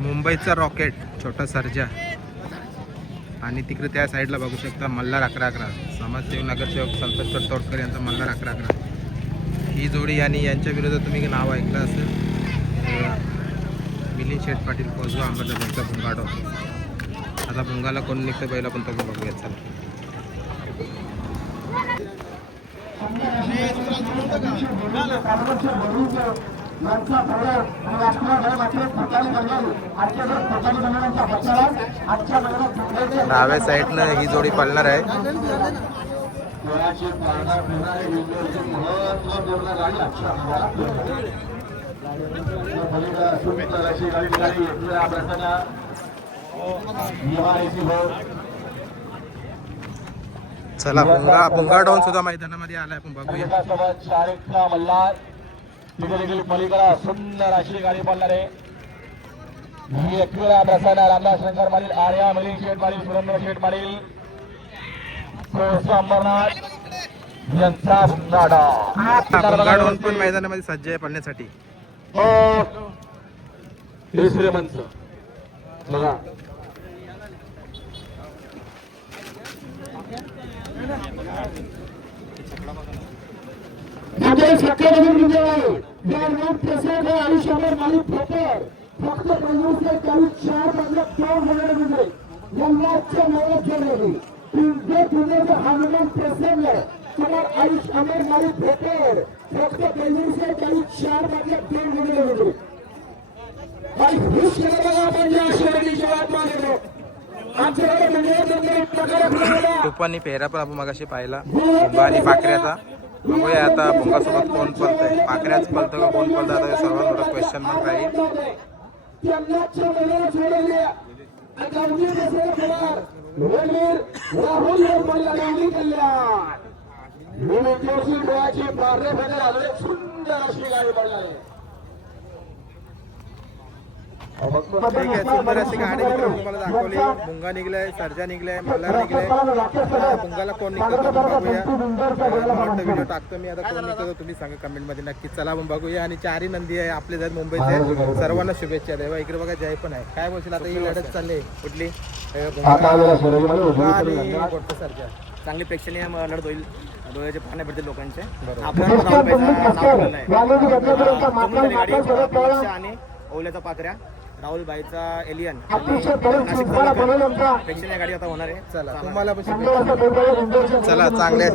मुंबईचा रॉकेट छोटा सर्जा आणि तिकडे त्या साईडला बघू शकता मल्हार 11-11 समाजसेवक नगरसेवक संतोष तोडकर यांचा मल्हार 11-11 ही जोडी आणि यांच्या विरोधात तुम्ही नाव ऐकलं असेल मिलिंद शेठ पाटील कोजवा अंबादासचा भुंगाडो. आता भुंगाला कोण निघतं पहिला पण तो बघूया. चला डाव्या साईडनं ही जोडी पळणार आहे. चला भुंगा डाऊन सुद्धा मैदानामध्ये आलाय, आपण बघूया. पलीकडा सुंदर अशी गाडी पडणार आहे. रामदास शंकर मारील, आर्या मिलिंद शेठ मारील, सुरेंद्र शेठ मारील, अंबरनाथ यांचा भुंगा डाऊन पण मैदानामध्ये सज्ज आहे पडण्यासाठी. तिसरे मंच बघा. आयुष्यभर मालिक ठोकर फक्त चार मधल्या 2 महिने गुजरे यंदाच्या नव्यात जोडलेली हनुमान प्रसन्न कुमार आयुष्यभर मालिक ठोकर फक्त 4 मधल्या 2 महिने गुजरे. तुपानी पेहरा पण आपण मगाशी पाहिला भुंगा आणि पाकऱ्याचा. बघूया आता भुंगासोबत कोण पळतंय, पाकऱ्याच पळतं का कोण पळतं, आता सर्वात मोठा क्वेश्चन मार्क राहील. सुंदर अशी गाडी पडणार आहे. ठीक आहे, सुंदर अशी गाडी मित्रांनो तुम्हाला दाखवली. भुंगा निघलाय, सर्जा निघलाय, मल्हार निघलाय. भुंगाला कोण निघतं बघूया. व्हिडिओ टाकतो मी आता, कोण निघतो तुम्ही सांगा कमेंट मध्ये नक्की. चला आपण बघूया. आणि 4ही नंदी आहे आपले आहेत मुंबईचे. सर्वांना शुभेच्छा देवा. इकडे बघा जय पण आहे. काय बोलशील आता ही लढत चालली कुठली सर्जा? चांगली प्रेक्षणीय लढत होईल. डोळ्याचे पाहण्या पडतील लोकांचे. आणि ओल्याचा पाकऱ्या, राहुल भाईचा एलियन, प्रेक्षणीय गाडी आता होणार आहे. चला तुम्हाला पण चला चांगल्या